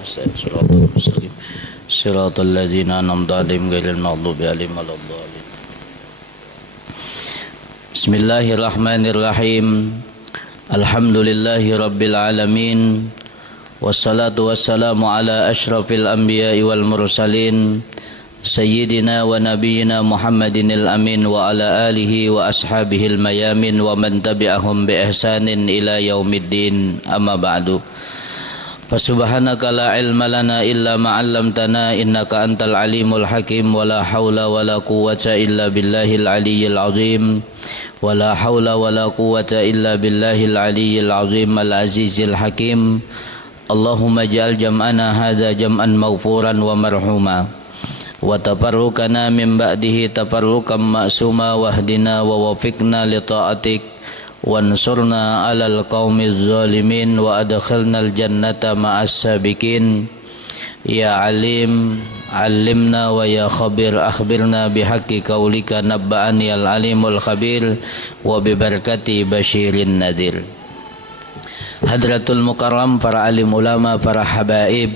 Shiratal mustaqim Shiratal ladzina an'amta 'alaihim ghairil maghdubi 'alaihim waladdallin. Bismillahirrahmanirrahim. Alhamdulillahi rabbil alamin. Wassalatu wassalamu ala asyrafil anbiya'i wal mursalin Sayyidina wa nabiyyina Muhammadinil amin wa ala alihi wa ashabihil mayamin wa man tabi'ahum bi ihsanin ila yaumiddin, amma ba'du. Fasubhanaka la ilma lana illa ma 'allamtana innaka antal alimul hakim wa la haula wa la quwwata illa billahil aliyyil azim wa la haula wa la quwwata illa billahil aliyyil azim al azizil hakim. Allahumma ja'al jam'ana hadza jam'an maghfuran wa marhuma wa tafarruqana min ba'dihi tafarruqan ma'suma wahdina wa wafiqna li ta'atik wansurna 'alal qaumiz zalimin wa adkhilnal jannata ma'as sabiqin. Ya alim 'allimna wa ya khabir akhbirna bihaqqi qaulika nabba'ani al alimul khabir wa bi barakati basyirin nadir. Hadratul mukarram, para alim ulama, para habaib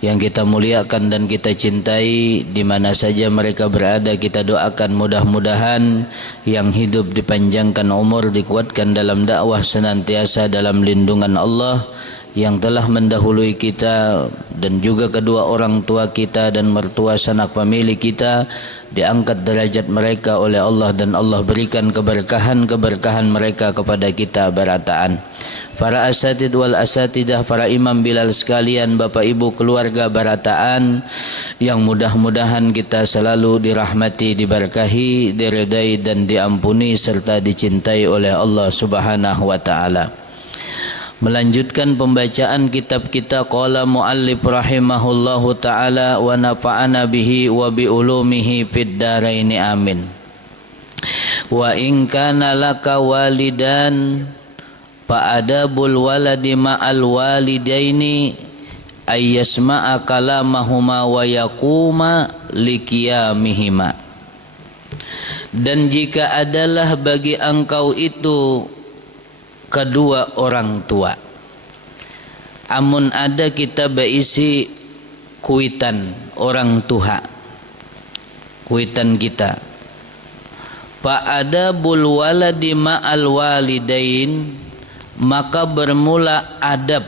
yang kita muliakan dan kita cintai, di mana saja mereka berada, kita doakan mudah-mudahan yang hidup dipanjangkan umur, dikuatkan dalam dakwah, senantiasa dalam lindungan Allah yang telah mendahului kita dan juga kedua orang tua kita dan mertua sanak famili kita, diangkat derajat mereka oleh Allah dan Allah berikan keberkahan mereka kepada kita berataan. Para asatid wal asatidah, para imam bilal sekalian, bapak ibu keluarga barataan, yang mudah-mudahan kita selalu dirahmati, diberkahi, diridai dan diampuni serta dicintai oleh Allah Subhanahu wa taala. Melanjutkan pembacaan kitab kita, qala muallif rahimahullahu taala wa nafa'ana bihi wa bi ulumihi fid dharaini amin. Wa in kana laka walidan fa adabul waladi ma'al walidaini ayyasma'a kalamahuma wa yaquma liqiyamihima. Dan jika adalah bagi engkau itu kedua orang tua, amun ada kita berisi kuitan orang tua, kuitan kita, fa adabul waladi ma'al walidain, maka bermula adab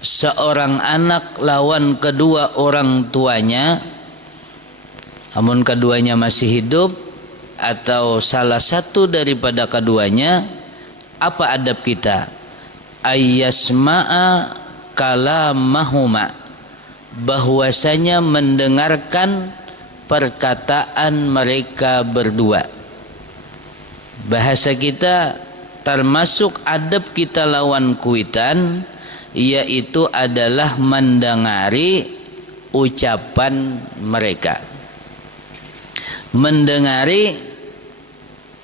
seorang anak lawan kedua orang tuanya, amun keduanya masih hidup atau salah satu daripada keduanya. Apa adab kita? Ayyasma'a kalamahuma, bahwasanya mendengarkan perkataan mereka berdua. Bahasa kita termasuk adab kita lawan kuitan, yaitu adalah mendengari ucapan mereka, mendengari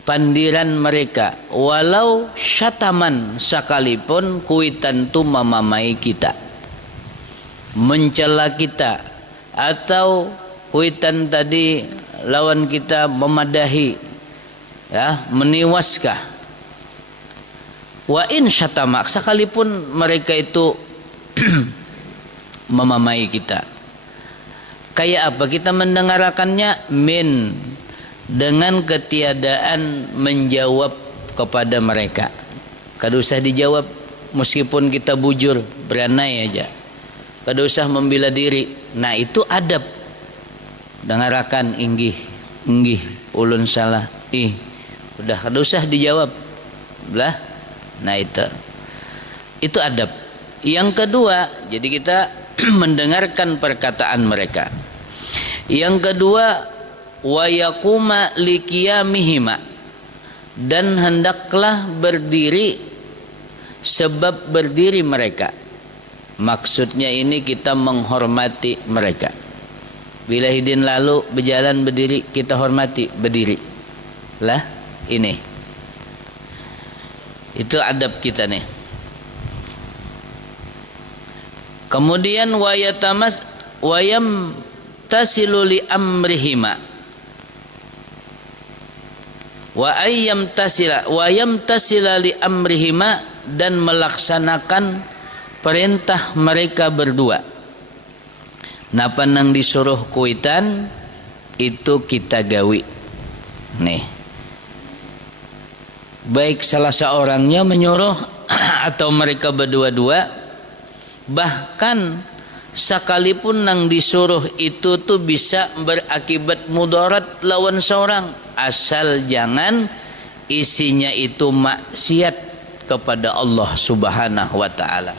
pandiran mereka, walau syataman, sekalipun kuitan itu memamai kita, mencela kita, atau kuitan tadi lawan kita memadahi, ya, meniwaskah. Wa in syatamak, sekalipun mereka itu memamai kita. Kayak apa kita mendengarkannya? Min, dengan ketiadaan menjawab kepada mereka. Kada usah dijawab meskipun kita bujur, beranai aja. Kada usah membela diri. Nah itu adab. Dengarkan, inggih, ulun salah, udah kada usah dijawab. Lah. Nah itu adab. Yang kedua, jadi kita mendengarkan perkataan mereka. Yang kedua, wa yaquma liqiyamihima, dan hendaklah berdiri sebab berdiri mereka. Maksudnya ini kita menghormati mereka. Bila hidin lalu berjalan berdiri, kita hormati, berdiri. Lah ini. Itu adab kita nih. Kemudian wayam tasilu li amrihima, wayam tasila li amrihima, dan melaksanakan perintah mereka berdua. Napa nang disuruh kuitan itu kita gawi. Nih. Baik salah seorangnya menyuruh atau mereka berdua-dua, bahkan sekalipun nang disuruh itu tuh bisa berakibat mudarat lawan seorang, asal jangan isinya itu maksiat kepada Allah Subhanahu wa taala.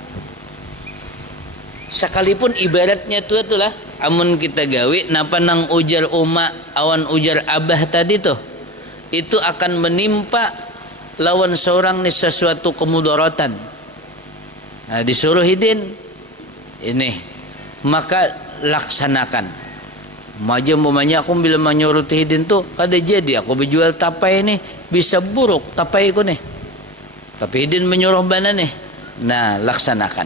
Sekalipun ibaratnya itulah amun kita gawe napa nang ujar uma awan ujar abah tadi tuh, itu akan menimpa lawan seorang nih sesuatu kemudaratan. Nah, disuruh hidin ini maka laksanakan. Maju umpamanya aku bila menyuruh hidin tuh kada jadi aku berjual tapai nih bisa buruk tapai ku nih. Tapi hidin menyuruh bana nih. Nah, laksanakan.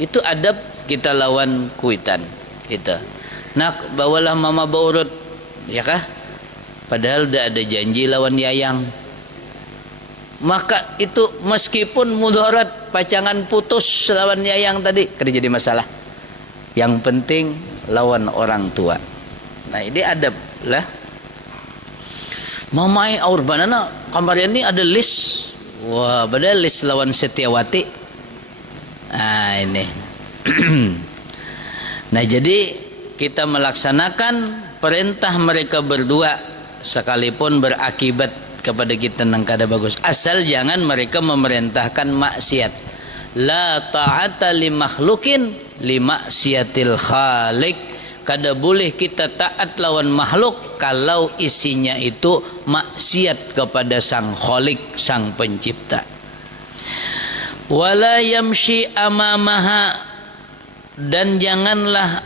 Itu adab kita lawan kuitan itu. Nak bawalah mama baurut, ya kah? Padahal udah ada janji lawan yayang. Maka itu meskipun mudarat pacangan putus lawan yayang tadi, kada jadi masalah. Yang penting lawan orang tua. Nah, ini adab lah. Mamai aur banana kamarian ini ada list. Wah, padahal list lawan Setiawati. Nah, ini. Nah, jadi kita melaksanakan perintah mereka berdua sekalipun berakibat kepada kita nang kada bagus, asal jangan mereka memerintahkan maksiat. La ta'ata li makhlukin li maksiatil khaliq. Kada boleh kita taat lawan makhluk kalau isinya itu maksiat kepada sang khaliq, sang pencipta. Wala yamshi amamaha, dan janganlah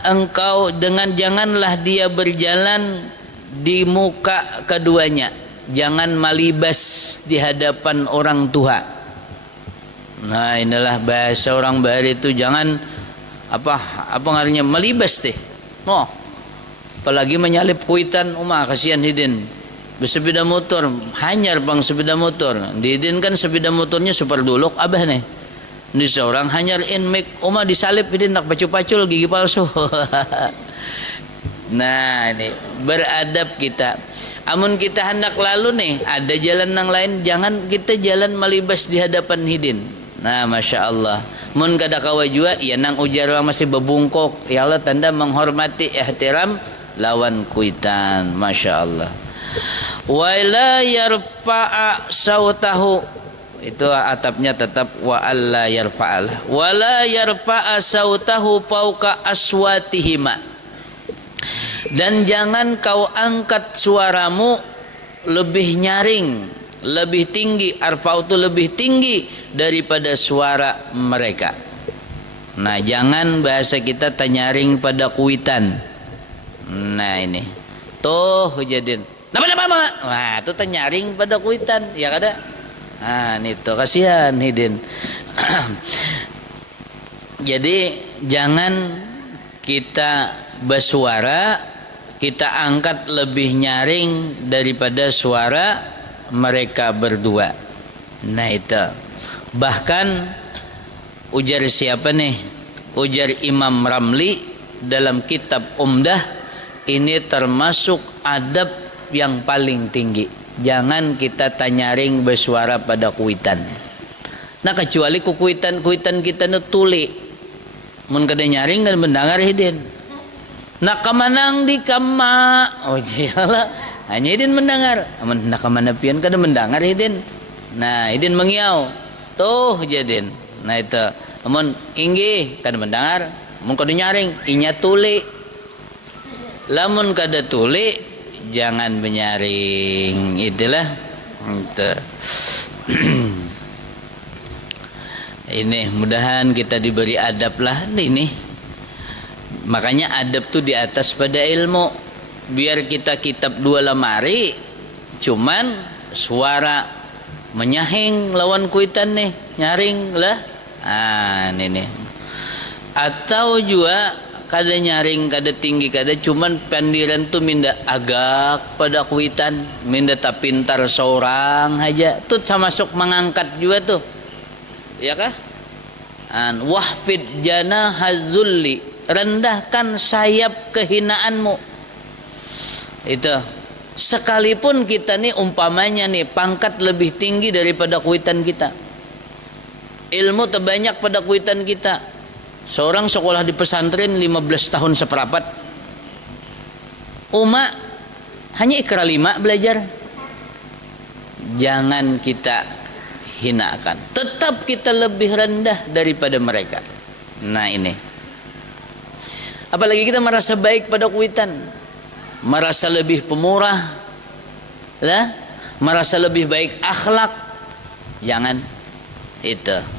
dia berjalan di muka keduanya, jangan malibas di hadapan orang tua. Nah, inilah bahasa orang Bahari itu, jangan apa ngarannya malibas teh. Oh, apalagi menyalip kuitan, kasihan hidin bersepeda motor, hanyar bang sepeda motor. Hidin kan sepeda motornya super duluk abah nih. Ini seorang hanyar make disalip hidin nak pacul-pacul gigi palsu. Nah, ini beradab kita. Amun kita hendak lalu nih, ada jalan yang lain, jangan kita jalan malibas di hadapan hidin. Nah, masya Allah. Mun kada kawa jua, ya nang ujar masih bebungkok. Ya Allah, tanda menghormati ihtiram lawan kuitan. Masya Allah. Wala yarfa'a sautahu. Itu atapnya tetap wa alla yarfa'al. Wala yarfa'a sautahu fauqa aswatihima. Dan jangan kau angkat suaramu lebih nyaring, lebih tinggi. Arfa'u itu lebih tinggi daripada suara mereka. Nah, jangan bahasa kita tanyaring pada kuitan. Nah, ini tuh jadin nama wah itu tanyaring pada kuitan, ya kada. Nah, itu kasihan hidin. Jadi jangan kita bersuara, kita angkat lebih nyaring daripada suara mereka berdua. Nah, itu. Bahkan ujar siapa nih? Ujar Imam Ramli dalam kitab Umdah, ini termasuk adab yang paling tinggi. Jangan kita tanyaring bersuara pada kuitan. Nah, kecuali kuitan kita nu tuli. Mun kada nyaring kan mendengar hidin. Nak kamanang di kama. Oh iyalah, hanya hidin mendengar. Amun nak kamana pian kada mendengar hidin. Nah, hidin mengiau. Tuh jadin. Nah, itu. Amun inggi kada mendengar, mun kada nyaring inya tuli. Lamun kada tuli jangan menyaring. Itulah itu. Ini mudahan kita diberi adab lah ini. Makanya adab tuh di atas pada ilmu. Biar kita kitab 2 lemari cuman suara menyahing lawan kuitan nih, nyaring lah. Ini. Atau juga kada nyaring, kada tinggi, kada cuman pandiran tuh minda agak pada kuitan, minda tak pintar seorang aja, tuh sama masuk mengangkat juga tuh, ya kah? Wahfid janahazulli, rendahkan sayap kehinaanmu. Itu sekalipun kita nih umpamanya nih pangkat lebih tinggi daripada kuitan kita, ilmu terbanyak pada kuitan kita. Seorang sekolah di pesantren 15 tahun seperapat, hanya ikra 5 belajar. Jangan kita hinakan, tetap kita lebih rendah daripada mereka. Nah ini, apalagi kita merasa baik pada kuitan, merasa lebih pemurah, lah, merasa lebih baik akhlak. Jangan itu.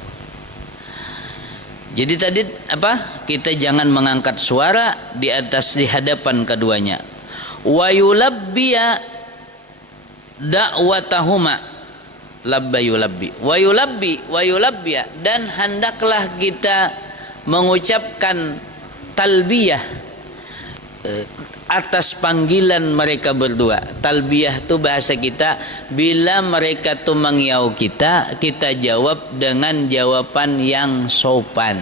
Jadi tadi apa? Kita jangan mengangkat suara di hadapan keduanya. Wa yulabbiya da'watahuma, labba yulabbi wa yulabbiya, dan hendaklah kita mengucapkan talbiyah atas panggilan mereka berdua. Talbiyah itu bahasa kita, bila mereka tuh mengiau kita, kita jawab dengan jawaban yang sopan.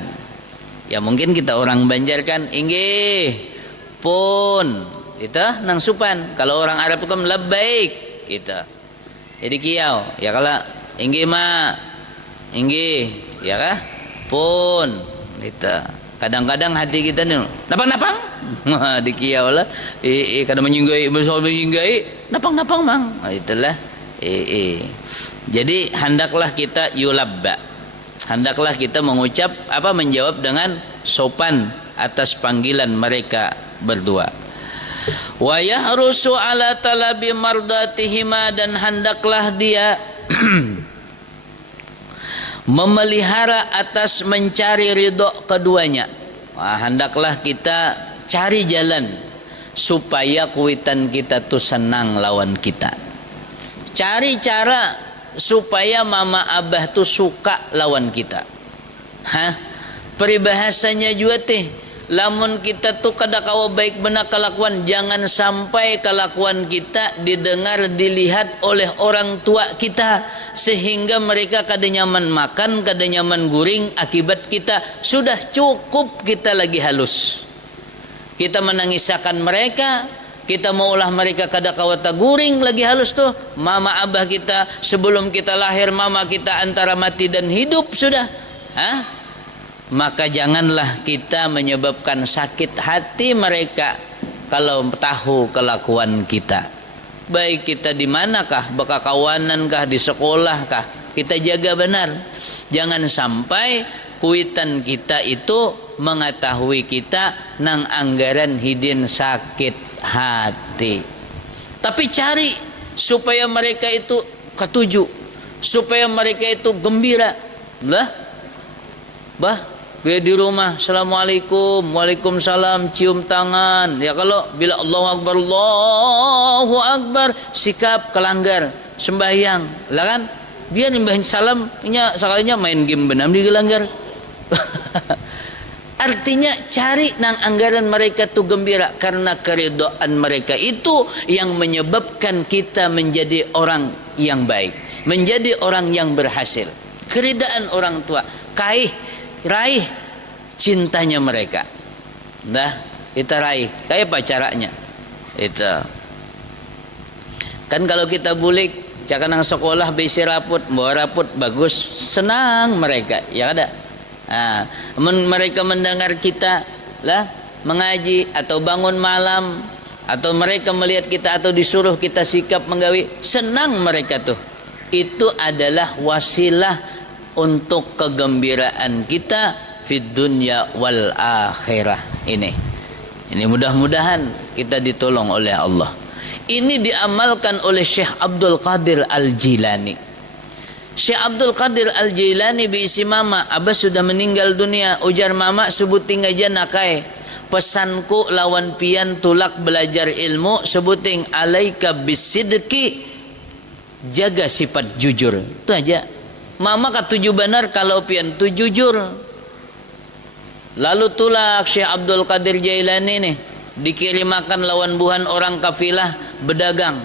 Ya mungkin kita orang Banjar kan, inggih, pun, itu nang sopan. Kalau orang Arab itu kan labbaik, gitu. Jadi kiau, ya kalau inggih ma, inggih, ya kah, pun, gitu. Kadang-kadang hati kita nih napang-napang, dikiau lah, kadang menyinggai, napang-napang mang, itulah, Jadi hendaklah kita yulabba, hendaklah kita mengucap menjawab dengan sopan atas panggilan mereka berdua. Wa yahrusu ala talabi mardatihima, dan hendaklah dia memelihara atas mencari ridho keduanya. Hendaklah kita cari jalan supaya kuitan kita tuh senang lawan kita. Cari cara supaya mama abah tuh suka lawan kita. Peribahasanya juga teh, lamun kita tuh kada kawa baik benar kelakuan, jangan sampai kelakuan kita didengar dilihat oleh orang tua kita sehingga mereka kada nyaman makan, kada nyaman guring akibat kita. Sudah cukup kita lagi halus, kita menangisakan mereka, kita mau ulah mereka kada kawata guring lagi halus tuh. Mama abah kita sebelum kita lahir, mama kita antara mati dan hidup sudah. Maka janganlah kita menyebabkan sakit hati mereka kalau tahu kelakuan kita. Baik kita di manakah, bekakawanankah, di sekolahkah, kita jaga benar. Jangan sampai kuitan kita itu mengetahui kita nang anggaran hidin sakit hati. Tapi cari supaya mereka itu ketujuh, supaya mereka itu gembira. Gue di rumah, assalamualaikum, waalaikumsalam, cium tangan. Ya kalau bila Allahu Akbar, sikap kelanggar, sembahyang, lah kan? Biar nimbahin salam, sekalinya main game benam di gelanggar. Artinya cari nang anggaran mereka tuh gembira, karena keridhaan mereka itu yang menyebabkan kita menjadi orang yang baik, menjadi orang yang berhasil. Keridhaan orang tua, raih cintanya mereka. Kita raih. Kayak apa caranya? Itu kan kalau kita bulik, jangan nang sekolah besi raput, bawa raput bagus, senang mereka, ya ada. Mereka mendengar kita lah mengaji atau bangun malam, atau mereka melihat kita atau disuruh kita sikap menggawi, senang mereka tuh. Itu adalah wasilah untuk kegembiraan kita fid dunya wal akhirah. Ini mudah-mudahan kita ditolong oleh Allah. Ini diamalkan oleh Syekh Abdul Qadir Al-Jilani. Syekh Abdul Qadir Al-Jilani biisi mama, abah sudah meninggal dunia. Ujar mama, sebuting aja nakai, pesanku lawan pian tulak belajar ilmu, sebuting alaika bisidqi, jaga sifat jujur. Itu aja. Mama katuju benar kalau pian tu jujur. Lalu tulak Syekh Abdul Qadir Jailani nih dikirimakan lawan buhan orang kafilah berdagang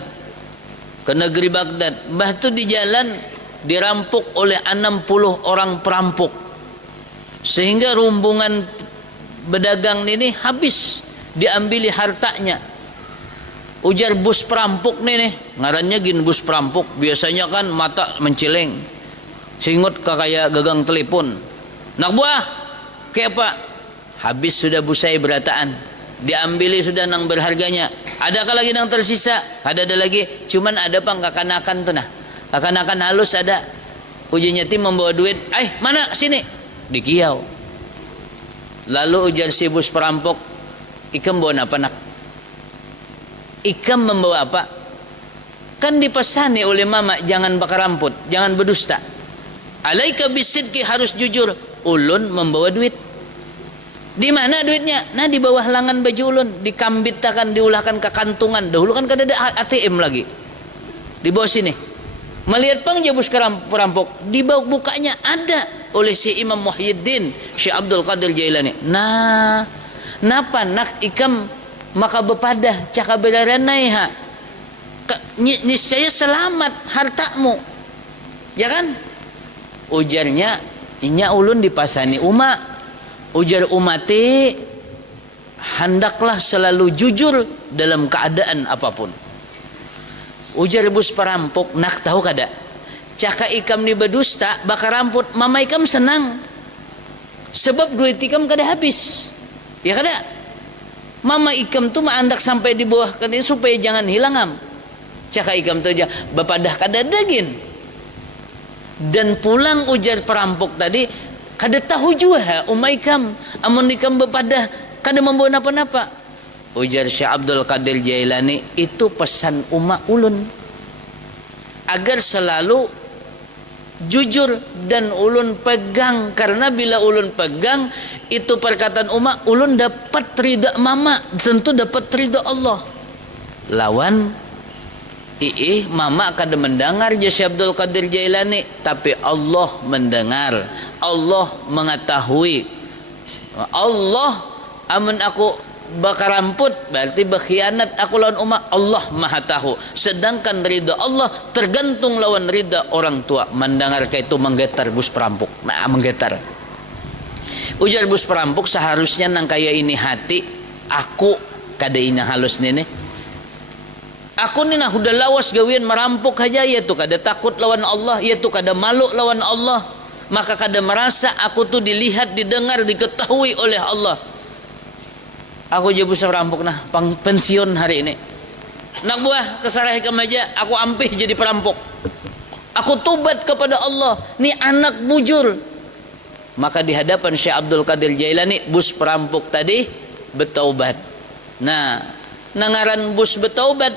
ke negeri Baghdad. Bah tu di jalan dirampok oleh 60 orang perampok, sehingga rombongan bedagang ini habis diambili hartanya. Ujar bus perampok nih, ngarannya gin bus perampok, biasanya kan mata mencileng, singut kayak gagang telepon. Nak buah kayak apa? Habis sudah busai berataan, diambili sudah nang berharganya. Adakah lagi nang tersisa? Ada lagi, cuman ada pang kakanakan tuh nah, kakanakan halus ada. Ujian yatim membawa duit, mana sini, dikiau. Lalu ujar si bus perampok, ikam bawa apa nak? Ikam membawa apa? Kan dipesani oleh mama, jangan bakar ramput, jangan berdusta. Alaika bisidqi, harus jujur. Ulun membawa duit. Di mana duitnya? Nah, di bawah lengan baju ulun, dikambitakan, diulahkan ke kantungan. Dahulu kan kada ada ATM lagi. Di bawah sini. Melihat pang jabus perampok, di bawah bukanya ada oleh si Imam Muhyiddin Syekh Abdul Qadir Jailani. Nah, napa nak ikam maka bepadah caka belaranai ha, niscaya selamat hartamu, ya kan? Ujarnya, inya ulun dipasani umat. Ujar umati, hendaklah selalu jujur dalam keadaan apapun. Ujar bus perampok, nak tahu kada? Caka ikam ni berdusta bakar ramput, mama ikam senang, sebab duit ikam kada habis, ya kada? Mama ikam tu maandak sampai di bawah kan supaya jangan hilang am. Caka ikam tu aja bapadah kada dagin. Dan pulang ujar perampok tadi kada tahu juga ikam, amun ikam bapadah kada membawa napa-napa. Ujar Syekh Abdul Qadir Jailani, itu pesan umat ulun agar selalu jujur dan ulun pegang, karena bila ulun pegang itu perkataan umat, ulun dapat ridha mama, tentu dapat ridha Allah. Lawan mama kada mendengar Syekh Abdul Qadir Jailani, tapi Allah mendengar, Allah mengetahui. Allah, amun aku bakar ramput berarti berkhianat aku lawan umat, Allah maha tahu. Sedangkan ridha Allah tergantung lawan ridha orang tua. Mendengar kayak itu menggetar bus perampok, nah menggetar. Ujar bus perampok, seharusnya nang kaya ini hati aku kada ina halus nene. Aku ni nah udah lawas gawian merampok aja, yaitu kada takut lawan Allah, yaitu kada malu lawan Allah, maka kada merasa aku tuh dilihat, didengar, diketahui oleh Allah. Aku je bus perampok nah pensiun hari ini. Nak buah kesalahan ikam aja, aku ampih jadi perampok. Aku tobat kepada Allah, ni anak bujur. Maka di hadapan Syekh Abdul Qadir Jailani, bus perampok tadi bertaubat. Nah, nangaran bus bertaubat,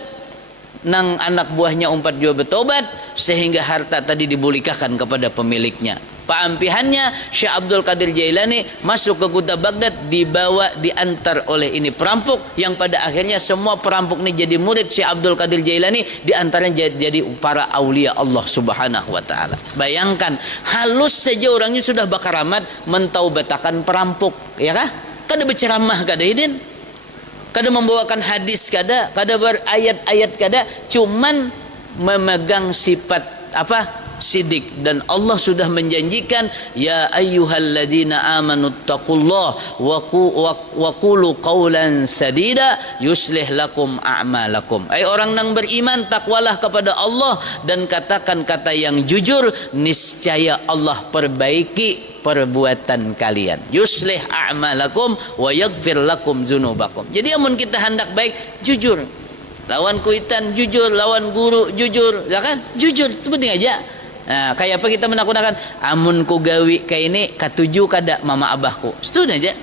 nang anak buahnya umpat juga bertaubat, sehingga harta tadi dibulikakan kepada pemiliknya. Paampihannya Syekh Abdul Qadir Jailani masuk ke kota Baghdad, dibawa, diantar oleh ini perampok, yang pada akhirnya semua perampok ini jadi murid Syekh Abdul Qadir Jailani, diantaranya jadi para aulia Allah Subhanahu wa taala. Bayangkan, halus saja orangnya sudah bakaramat mentaubatakan perampok, ya kah? Kada berceramah kada hidin, kada membawakan hadis kada berayat-ayat kada, cuman memegang sifat apa? Sidik. Dan Allah sudah menjanjikan, ya ayyuhalladzina amanu taqullaha wa qulu qawlan sadida yuslih lakum a'malakum. Ai orang yang beriman, takwalah kepada Allah dan katakan kata yang jujur, niscaya Allah perbaiki perbuatan kalian. Yuslih a'malakum wa yaghfir lakum dzunubakum. Jadi amun kita hendak baik, jujur. Lawan kuitan jujur, lawan guru jujur, ya kan? Jujur, itu penting aja. Nah, kayak apa kita menakut-nakan, amun ku gawi kayak ini katuju kada mama abahku, setuju aja.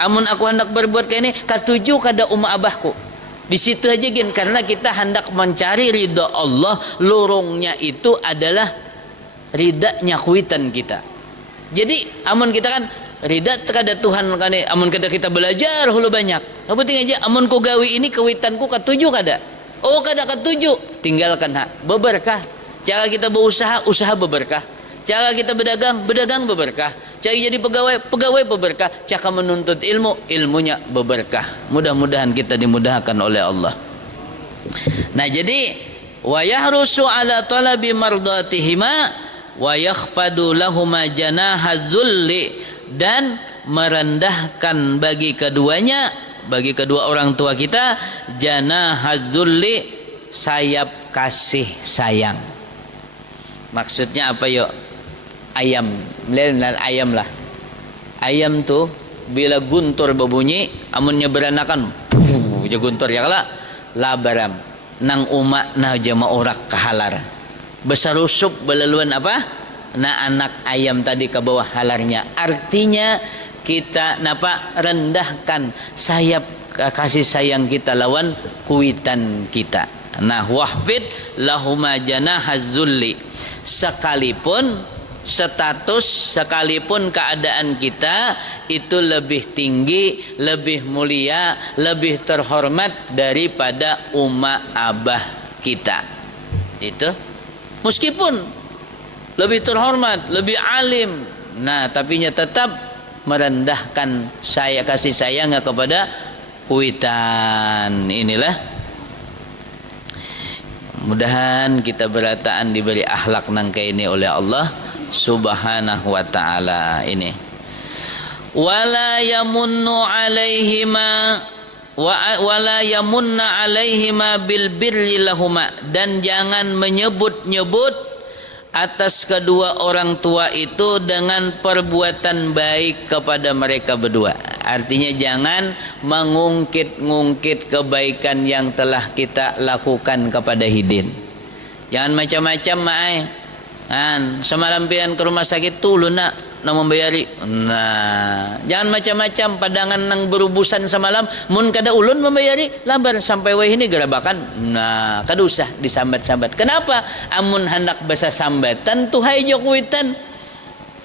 Amun aku hendak berbuat kayak ini katuju kada umma abahku, di situ aja gin, karena kita hendak mencari ridha Allah. Lorongnya itu adalah ridanya kuitan kita. Jadi amun kita kan ridha kada Tuhan kan, amun kada kita belajar hulu banyak, yang penting aja amun ku gawi ini kuitanku katuju kada, oh kada katuju, tinggalkan hak beberkah. Cara kita berusaha, usaha berberkah. Cara kita berdagang, berdagang berberkah. Cara jadi pegawai, pegawai berberkah. Cara menuntut ilmu, ilmunya berberkah. Mudah-mudahan kita dimudahkan oleh Allah. Nah jadi, wa yahrusu ala talabi mardatihima wa yakhfadu lahuma janahadzulli, dan merendahkan bagi keduanya, bagi kedua orang tua kita, janahadzulli, sayap kasih sayang. Maksudnya apa yuk? Ayam, melihat ayam lah. Ayam tuh bila guntur berbunyi, amunnya beranakan, je guntur ya kala, labaram nang umak na jama orak kahalar. Besar usup belaluan apa? Na anak ayam tadi ke bawah halarnya. Artinya kita napa rendahkan sayap kasih sayang kita lawan kuitan kita. Nah, wahfid lahuma janahadzulli, sekalipun status, sekalipun keadaan kita itu lebih tinggi, lebih mulia, lebih terhormat daripada umat abah kita. Itu meskipun lebih terhormat, lebih alim, nah tapinya tetap merendahkan saya kasih sayangnya kepada kuitan. Inilah mudahan kita berataan diberi akhlak nang kayak ini oleh Allah Subhanahu wa ta'ala. Ini wala yamunnu alaihima wala yamunna alaihima bil birri lahuma, dan jangan menyebut-nyebut atas kedua orang tua itu dengan perbuatan baik kepada mereka berdua. Artinya jangan mengungkit-ngungkit kebaikan yang telah kita lakukan kepada hidin. Jangan macam-macam mai. Semalam pian ke rumah sakit tulun nak membayari. Nah, jangan macam-macam padangan nang berubusan semalam mun kada ulun membayari labar sampai wah ini gerabakan. Nah, kada usah disambat-sambat. Kenapa? Amun hendak basa sambatan tuhai jokuitan.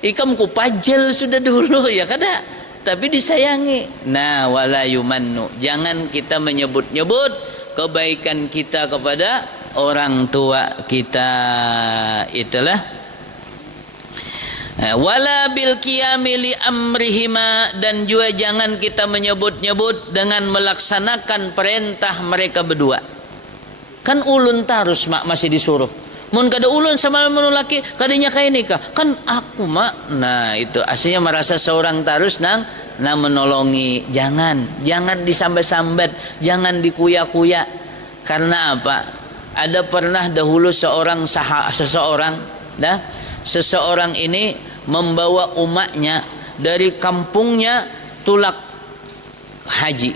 Ikam ku pajel sudah dulu ya kada. Tapi disayangi. Nah, wala yumannu, jangan kita menyebut-nyebut kebaikan kita kepada orang tua kita. Itulah wala bil qiyami li amrihima, dan juga jangan kita menyebut-nyebut dengan melaksanakan perintah mereka berdua. Kan ulun tarus mak masih disuruh. Mun kada ulun sama menulaki kadinya kayak nikah kan aku mak. Nah itu aslinya merasa seorang tarus nang menolongi. Jangan disambat-sambat, jangan dikuya-kuya. Karena apa? Ada pernah dahulu seseorang ini membawa umatnya dari kampungnya tulak haji,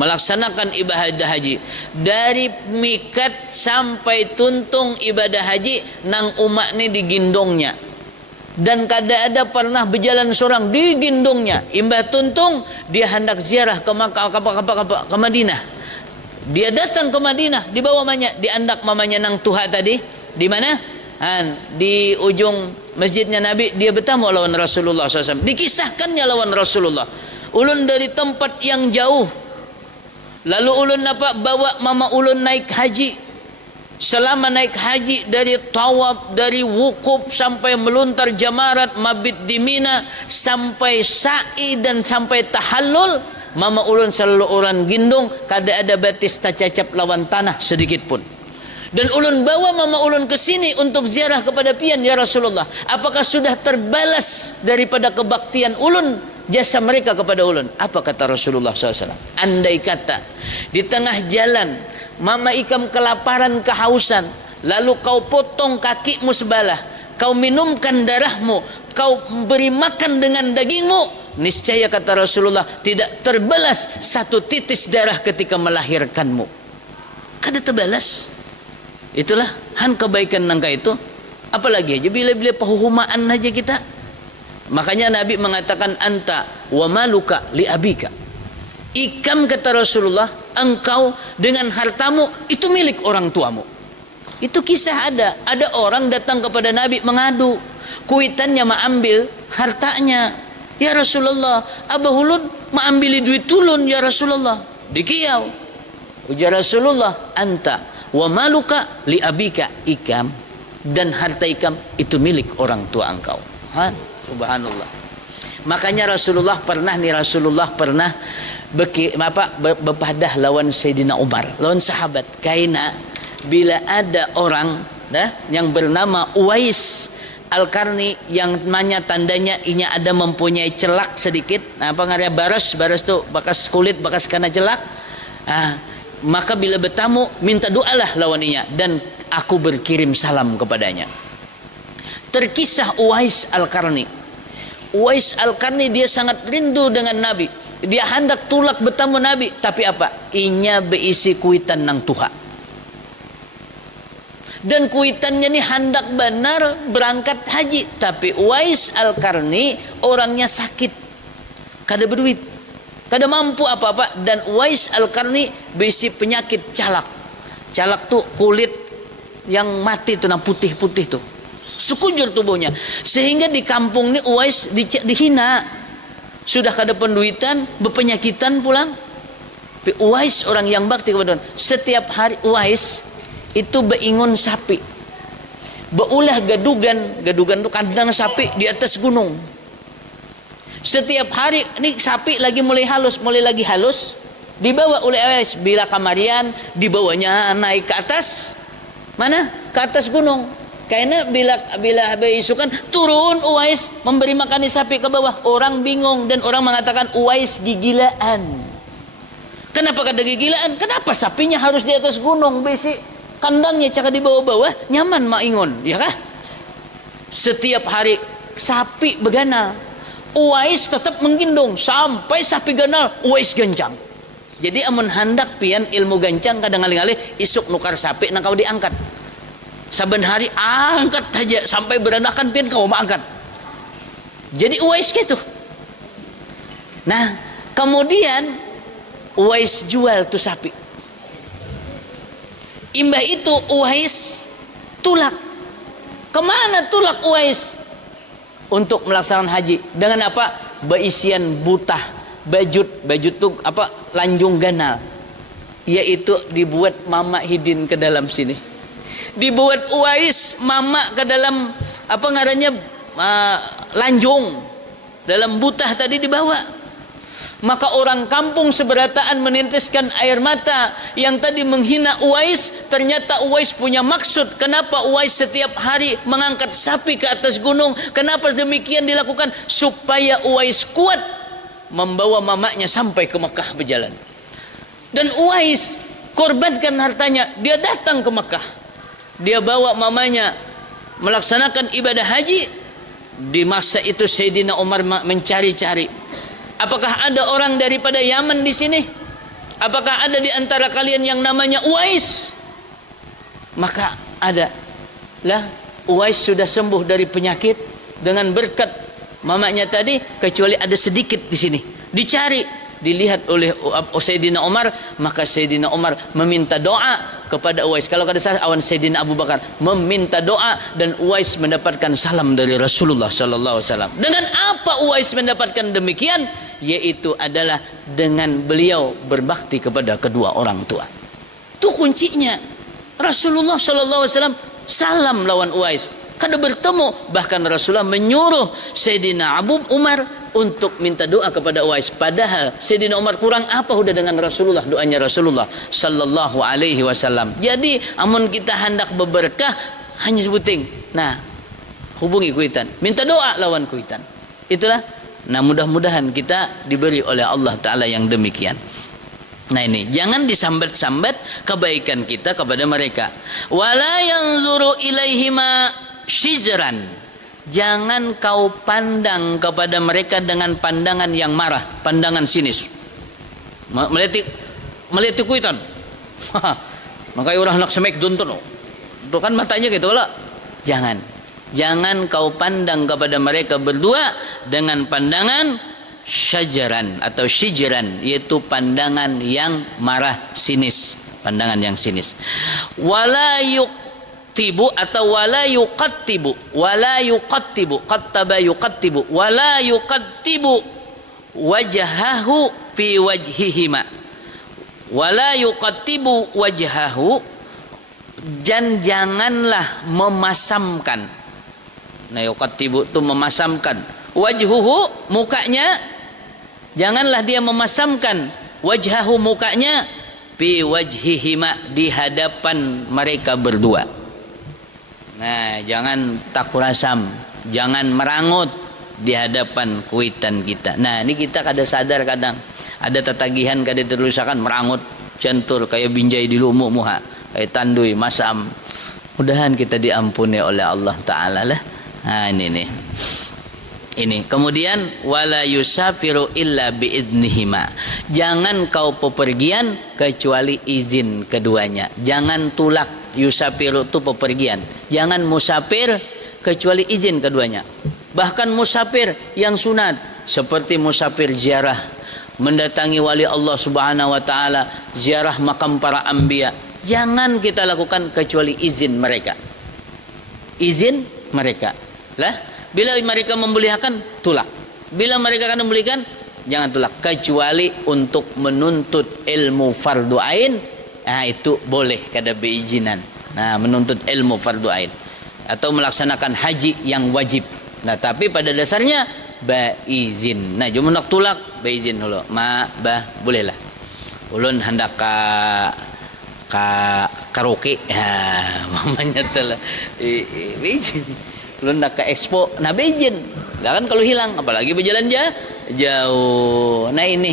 melaksanakan ibadah haji. Dari mikat sampai tuntung ibadah haji nang umat ni digindongnya. Dan kada ada pernah berjalan seorang digindongnya. Imbah tuntung dia hendak ziarah ke Makkah, ke Madinah. Dia datang ke Madinah, dibawa mamanya, diandak mamanya nang tuha tadi. Di mana? Di ujung masjidnya Nabi, dia bertemu lawan Rasulullah SAW. Dikisahkannya lawan Rasulullah. Ulun dari tempat yang jauh, lalu ulun bawa mama ulun naik haji. Selama naik haji dari tawaf, dari wukuf sampai meluntar jamarat, mabit di Mina, sampai sa'i dan sampai tahallul, mama ulun selalu orang gindong, kada ada batis tacacap lawan tanah sedikit pun. Dan ulun bawa mama ulun ke sini untuk ziarah kepada pian, ya Rasulullah. Apakah sudah terbalas daripada kebaktian ulun, jasa mereka kepada ulun? Apa kata Rasulullah SAW? Andai kata di tengah jalan mama ikam kelaparan, kehausan, lalu kau potong kakimu sebelah, kau minumkan darahmu, kau beri makan dengan dagingmu, niscaya kata Rasulullah tidak terbalas satu titis darah ketika melahirkanmu. Kada terbalas. Itulah kebaikan nangka itu. Apalagi aja bila-bila penghukuman aja kita. Makanya Nabi mengatakan anta wa maluka li abika. Ikam kata Rasulullah, engkau dengan hartamu itu milik orang tuamu. Itu kisah ada orang datang kepada Nabi mengadu, kuitannya mengambil hartanya. Ya Rasulullah, abah ulun mengambil duit tulun ya Rasulullah. Dikiau. Ujar Rasulullah, anta wa maluka li abika, ikam dan harta ikam itu milik orang tua engkau. Subhanallah. Makanya Rasulullah pernah berpadah lawan Sayyidina Umar, lawan sahabat. Kaina bila ada orang yang bernama Uwais Al-Qarni yang namanya tandanya inya ada mempunyai celak sedikit. Nah, apa ngarannya baras tuh bekas kulit bekas karena celak. Maka bila bertamu minta doalah lawan inya dan aku berkirim salam kepadanya. Terkisah Uwais Al-Qarni. Uwais Al-Qarni dia sangat rindu dengan Nabi. Dia hendak tulak bertamu Nabi, tapi apa? Inya berisi kuitan nang Tuhan. Dan kuitannya ini hendak benar berangkat haji, tapi Uwais Al-Qarni orangnya sakit, kada berduit, kada mampu apa-apa. Dan Uwais Al-Qarni berisi penyakit calak. Calak tuh kulit yang mati tuh, nang putih-putih tuh, sekujur tubuhnya, sehingga di kampung ini Uwais dihina. Sudah kada penduitan, berpenyakitan pulang. Tapi Uwais orang yang bakti kepada Tuhan. Setiap hari Uwais itu beingun sapi, beulah gadugan itu kandang sapi di atas gunung. Setiap hari ini sapi lagi mulai lagi halus, dibawa oleh Uwais. Bila kamarian dibawanya naik ke atas mana? Ke atas gunung. Karena bila beisukan turun Uwais memberi makan sapi ke bawah. Orang bingung dan orang mengatakan Uwais gigilaan. Kenapa kada gigilaan? Kenapa sapinya harus di atas gunung besi? Kandangnya cakap di bawah-bawah nyaman maingon, ya kah? Setiap hari sapi beganal, Uwais tetap menggendong sampai sapi ganal, Uwais gancang. Jadi amun handak pian ilmu gancang kadang ngalih-ngalih isuk nukar sapi nang kau diangkat. Saben hari angkat saja sampai beranakan pian kau angkat. Jadi Uwais gitu. Nah, kemudian Uwais jual tuh sapi. Imbah itu Uwais tulak. Kemana tulak Uwais? Untuk melaksanakan haji. Dengan apa? Beisian butah, bajut tuh apa? Lanjung ganal. Yaitu dibuat Mama Hidin ke dalam sini. Dibuat Uwais Mama ke dalam apa ngarannya lanjung. Dalam butah tadi dibawa. Maka orang kampung seberataan menitiskan air mata. Yang tadi menghina Uwais, ternyata Uwais punya maksud. Kenapa Uwais setiap hari mengangkat sapi ke atas gunung? Kenapa demikian dilakukan? Supaya Uwais kuat membawa mamanya sampai ke Mekah berjalan. Dan Uwais korbankan hartanya, dia datang ke Mekah. Dia bawa mamanya melaksanakan ibadah haji. Di masa itu Sayyidina Umar mencari-cari, apakah ada orang daripada Yaman di sini? Apakah ada di antara kalian yang namanya Uwais? Maka ada. Lah, Uwais sudah sembuh dari penyakit dengan berkat mamanya tadi, kecuali ada sedikit di sini. Dicari, dilihat oleh Sayyidina Umar, maka Sayyidina Umar meminta doa kepada Uwais. Kalau kada salah awan Sayyidina Abu Bakar meminta doa dan Uwais mendapatkan salam dari Rasulullah sallallahu alaihi wasallam. Dengan apa Uwais mendapatkan demikian? Yaitu adalah dengan beliau berbakti kepada kedua orang tua. Itu kuncinya. Rasulullah sallallahu alaihi wasallam salam lawan Uwais. Kada bertemu, bahkan Rasulullah menyuruh Sayyidina Abu Umar untuk minta doa kepada Uwais. Padahal Sayyidina Umar kurang apa udah dengan Rasulullah, doanya Rasulullah sallallahu alaihi wasallam. Jadi amun kita hendak berberkah hanya sebuting. Nah, hubungi kuitan, minta doa lawan kuitan. Itulah. Nah, mudah-mudahan kita diberi oleh Allah Ta'ala yang demikian. Nah ini, jangan disambat-sambat kebaikan kita kepada mereka. Wala yanzuru ilaihima shizran. Jangan kau pandang kepada mereka dengan pandangan yang marah, pandangan sinis. Melihat kuitan. Makanya orang nak semek donton. Itu kan matanya gitu lah. Jangan kau pandang kepada mereka berdua dengan pandangan syajaran atau syijaran, yaitu pandangan yang marah, sinis, pandangan yang sinis. Wala yuqtibu atau wala yuqattibu, qattaba yuqattibu, wala yuqattibu wajhahu fi wajhihima, wala yuqattibu wajhahu, dan janganlah memasamkan. Nah, yuqattibu itu memasamkan. Wajhuhu, mukanya, janganlah dia memasamkan wajhahu, mukanya, fi wajhihima, di hadapan mereka berdua. Nah, jangan takurasam, jangan merangut di hadapan kuitan kita. Nah, ini kita kada sadar kadang ada tatagihan kada terusakan merangut centur kayak binjai di lumuk muha, kayak tandui masam. Mudahan kita diampuni oleh Allah Ta'ala lah. Nah, ini nih. Ini kemudian wala yusafiru illa biidnihima. Jangan kau pepergian kecuali izin keduanya. Jangan tulak. Yusafiru itu pepergian. Jangan musafir kecuali izin keduanya. Bahkan musafir yang sunat seperti musafir ziarah, mendatangi wali Allah Subhanahu wa taala, ziarah makam para anbiya, jangan kita lakukan kecuali izin mereka. Izin mereka. Lah, bila mereka membolehkan, tulak. Bila mereka akan membolehkan, jangan tulak. Kecuali untuk menuntut ilmu fardu ain, nah itu boleh kada beizinan. Nah, menuntut ilmu fardu ain atau melaksanakan haji yang wajib. Nah, tapi pada dasarnya baizin. Nah, cuma nak tulak baizin dulu. Bolehlah. Ulun hendak ka karaoke. Ya, mamanya telah baizin. Ulun nak ke expo, nah baizin. Lah kan kalau hilang apalagi berjalan jauh. Nah, ini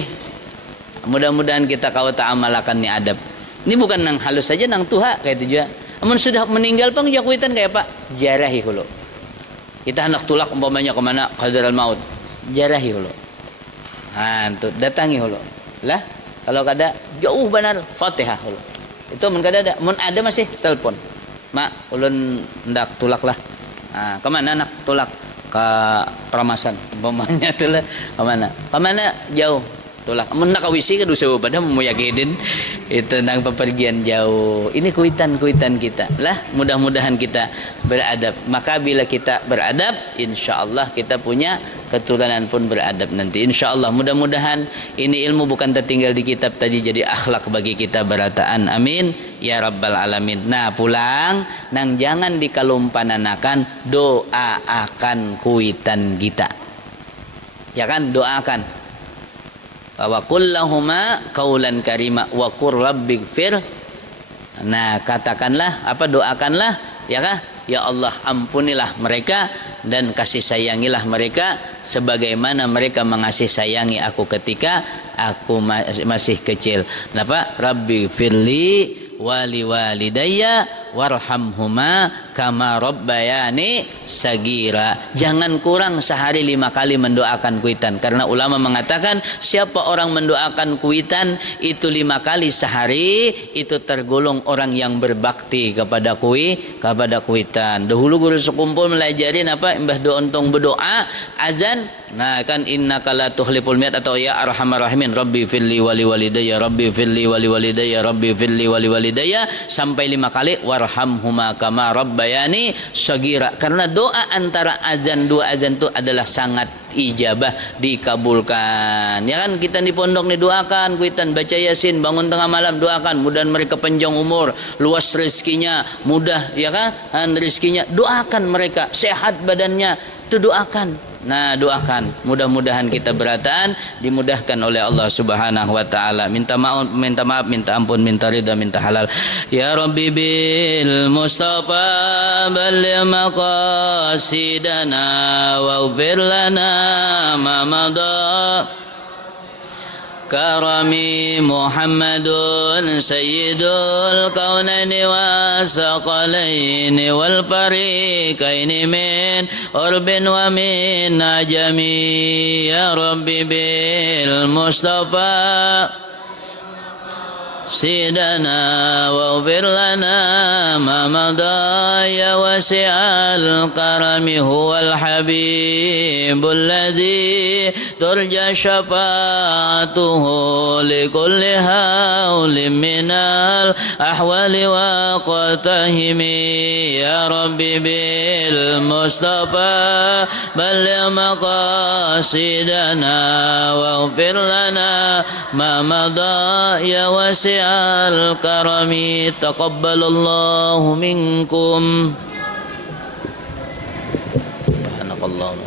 mudah-mudahan kita kau ta'amalakan ni adab. Ini bukan nang halus saja, nang tuha kayak itu juga. Amun sudah meninggal pang jakuitan kayak Pak, jarahi dulu. Kita hendak tulak umpamanya kemana qadaral maut, jarahi dulu. Nah, itu datangi dulu. Lah, kalau kada jauh benar Fatihah dulu. Itu mun kada ada, mun ada masih telepon. Mak, ulun hendak tulak lah. Nah, kemana nak tulak? Ke Pramasan umpamanya tu lah. Kemana jauh tulak. Mun nak kawisi ka dusa pada memuyakidin itu nang pepergian jauh. Ini kuitan kita lah. Mudah-mudahan kita beradab. Maka bila kita beradab, insyaallah kita punya keturunan pun beradab nanti. Insyaallah mudah-mudahan ini ilmu bukan tertinggal di kitab tadi jadi akhlak bagi kita berataan. Amin ya rabbal alamin. Nah, pulang nang jangan dikalumpananakan, doa akan kuitan kita. Ya kan, doakan. Wa qul lahuma qaulan karima wa qur rabbighfir. Nah, katakanlah doakanlah ya kah? Ya Allah, ampunilah mereka dan kasih sayangilah mereka sebagaimana mereka mengasihi sayangi aku ketika aku masih kecil. Napa? Rabbi firli wali walidayya warhamhuma kama rabbayani sagira. Jangan kurang sehari 5 kali mendoakan kuitan, karena ulama mengatakan siapa orang mendoakan kuitan itu 5 kali sehari itu tergolong orang yang berbakti kepada kuitan. Dahulu guru sekumpul melajarin mbah do'ontong berdoa azan. Nah, kan innaka la tuhliful mi'at atau ya arhamar rahimin rabbi firli wali walidayya rabbi firli wali walidayya rabbi firli wali walidayya sampai 5 kali warhamhuma kama rabbayani sagira. Karena doa antara azan dua azan itu adalah sangat ijabah, dikabulkan. Ya kan, kita di pondok nih doakan kuitan, baca yasin, bangun tengah malam doakan mudahan mereka panjang umur, luas rezekinya, mudah ya kan rezekinya, doakan mereka sehat badannya, itu doakan. Nah, doakan mudah-mudahan kita berataan dimudahkan oleh Allah Subhanahu wa taala. Minta maaf, minta ampun, minta ridha, minta halal. Ya Rabbi bil Mustafa balligh maqasidana waghfir lana ma madha karami Muhammadun sayyidul kaunaini wasaqalaini wal fariqaini min urbin wa min ajami. Ya Rabbi bil Mustafa sidana waghfir lana ma madha ya wasi'al karami huwal habibul ladzi turja syafa'atuhu likulli hawlin minal ahwali wa qatahimi. Ya Rabbi bil Mustafa balligh maqasidana waghfir lana ma madha ya wasi'al al-karami. Taqabbalallahu minkum. Subhanallah.